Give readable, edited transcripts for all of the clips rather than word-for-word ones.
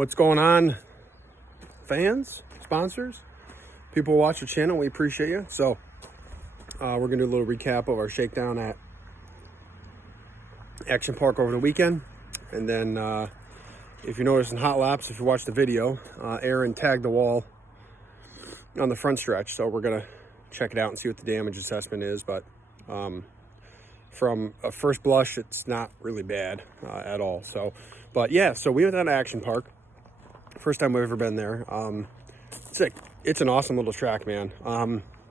What's going on, fans, sponsors, people who watch the channel? We appreciate you. So we're gonna do a little recap of our shakedown at Action Park over the weekend, and then if you notice in hot laps, if you watch the video, Aaron tagged the wall on the front stretch, so we're gonna check it out and see what the damage assessment is. But from a first blush, it's not really bad at all. So, but yeah, so we went down to Action Park. First time we've ever been there. It's an awesome little track, man.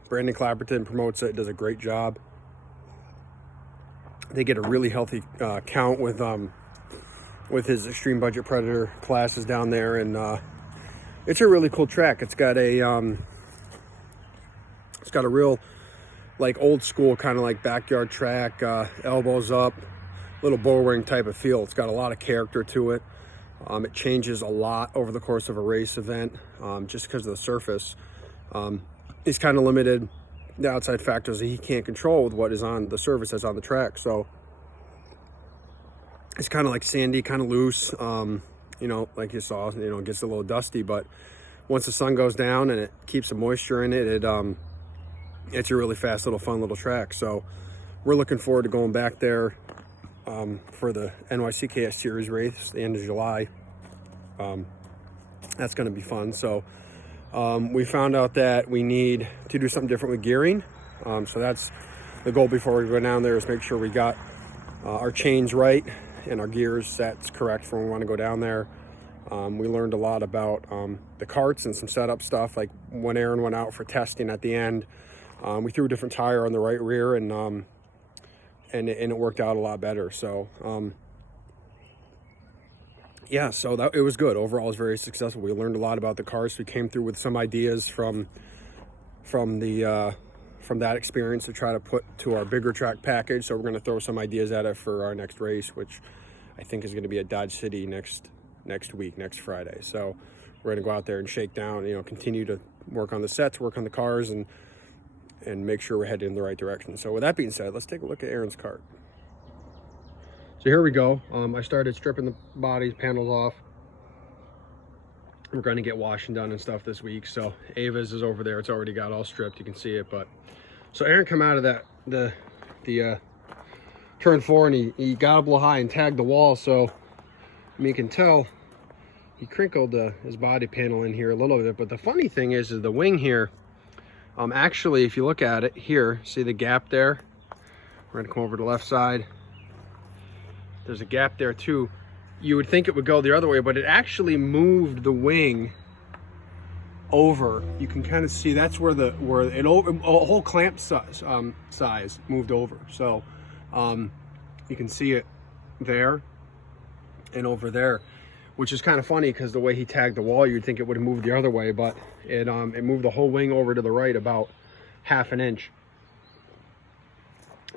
Brandon Clapperton promotes it, does a great job. They get a really healthy count with his Extreme Budget Predator classes down there, and it's a really cool track. It's got a real like old school kind of like backyard track, elbows up, little bull ring type of feel. It's got a lot of character to it. It changes a lot over the course of a race event, just because of the surface. He's kind of limited the outside factors that he can't control with what is on the surface that's on the track. So it's kind of like sandy, kind of loose, you know, like you saw, you know, it gets a little dusty, but once the sun goes down and it keeps the moisture in it, it's a really fast little fun little track. So we're looking forward to going back there for the NYCKS Series race the end of July. That's going to be fun. So we found out that we need to do something different with gearing. So that's the goal before we go down there, is make sure we got our chains right and our gears sets correct for when we want to go down there. We learned a lot about the carts and some setup stuff. Like when Aaron went out for testing at the end, we threw a different tire on the right rear, and it worked out a lot better. So yeah, so it was good. Overall, it was very successful. We learned a lot about the cars. We came through with some ideas from that experience to try to put to our bigger track package. So we're going to throw some ideas at it for our next race, which I think is going to be at Dodge City next week, next Friday. So we're going to go out there and shake down, you know, continue to work on the sets, work on the cars, and make sure we're headed in the right direction. So with that being said, let's take a look at Aaron's cart. So here we go. I started stripping the body panels off. We're going to get washing done and stuff this week. So Ava's is over there. It's already got all stripped. You can see it. But so Aaron come out of the turn 4, and he got up a little high and tagged the wall. So I mean, you can tell he crinkled his body panel in here a little bit. But the funny thing is the wing here. Actually, if you look at it here, see the gap there? We're gonna come over to the left side. There's a gap there too. You would think it would go the other way, but it actually moved the wing over. You can kind of see that's where a whole clamp size moved over. So you can see it there and over there, which is kind of funny because the way he tagged the wall, you'd think it would have moved the other way, but it moved the whole wing over to the right about ½ an inch.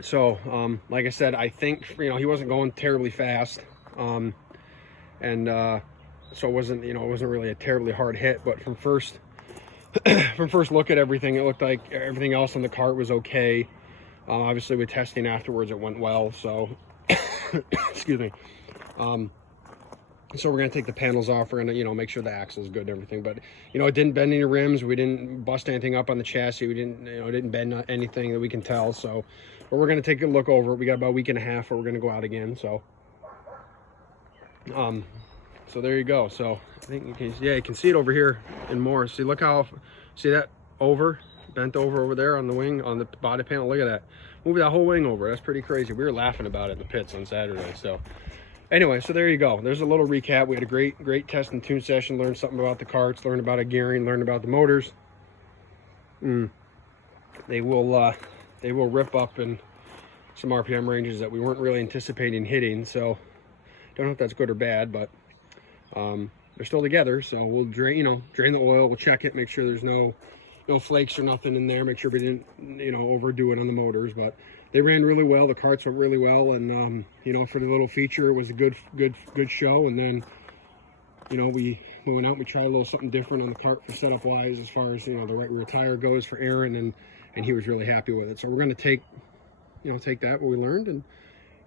So like I said, I think, you know, he wasn't going terribly fast, so it wasn't, you know, it wasn't really a terribly hard hit. But from first look at everything, it looked like everything else on the cart was okay. Obviously with testing afterwards, it went well. So excuse me. So we're going to take the panels off. We're going to, you know, make sure the axle is good and everything. But, you know, it didn't bend any rims. We didn't bust anything up on the chassis. We didn't, you know, it didn't bend anything that we can tell. So, but we're going to take a look over it. We got about a week and a half where we're going to go out again. So, so there you go. So I think you can, yeah, you can see it over here and more. See, look how, see that bent over there on the wing, on the body panel. Look at that. Move that whole wing over. That's pretty crazy. We were laughing about it in the pits on Saturday. So anyway, so there you go. There's a little recap. We had a great test and tune session. Learned something about the carts, learned about gearing, learned about the motors. They will rip up in some RPM ranges that we weren't really anticipating hitting. So don't know if that's good or bad, but they're still together. So we'll drain the oil. We'll check it, make sure there's no flakes or nothing in there. Make sure we didn't, you know, overdo it on the motors, but they ran really well. The carts went really well, and you know, for the little feature, it was a good show. And then, you know, we went out and we tried a little something different on the cart for setup wise, as far as, you know, the right rear tire goes for Aaron, and he was really happy with it. So we're going to take that what we learned and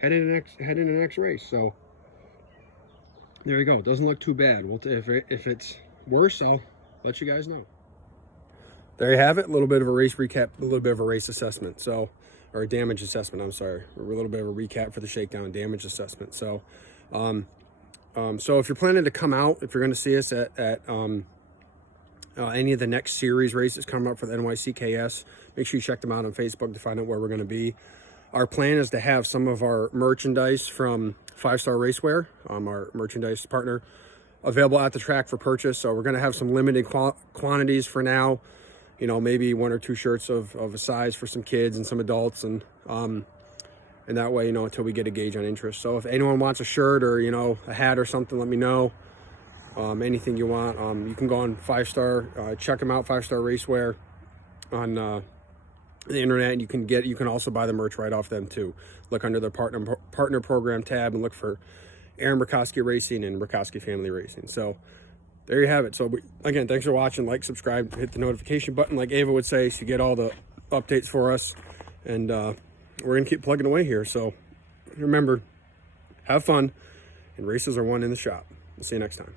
head into the next race. So there you go. It doesn't look too bad. If it's worse, I'll let you guys know. There you have it. A little bit of a race recap, a little bit of a race assessment. So, or a damage assessment. I'm sorry, a little bit of a recap for the Shakedown damage assessment. So, so if you're planning to come out, if you're going to see us at any of the next series races coming up for the NYCKS, make sure you check them out on Facebook to find out where we're going to be. Our plan is to have some of our merchandise from 5-Star Racewear, our merchandise partner, available at the track for purchase. So we're going to have some limited quantities for now. You know, maybe 1 or 2 shirts of a size for some kids and some adults, and that way, you know, until we get a gauge on interest. So if anyone wants a shirt or, you know, a hat or something, let me know. Anything you want. You can go on 5-Star, check them out, 5-Star Racewear on the internet, and you can also buy the merch right off them too. Look under the partner program tab and look for Aaron Burkowski Racing and Burkowski Family Racing. So there you have it. So again, thanks for watching. Like, subscribe, hit the notification button like Ava would say, so you get all the updates for us. And we're gonna keep plugging away here. So remember, have fun, and races are won in the shop. We'll see you next time.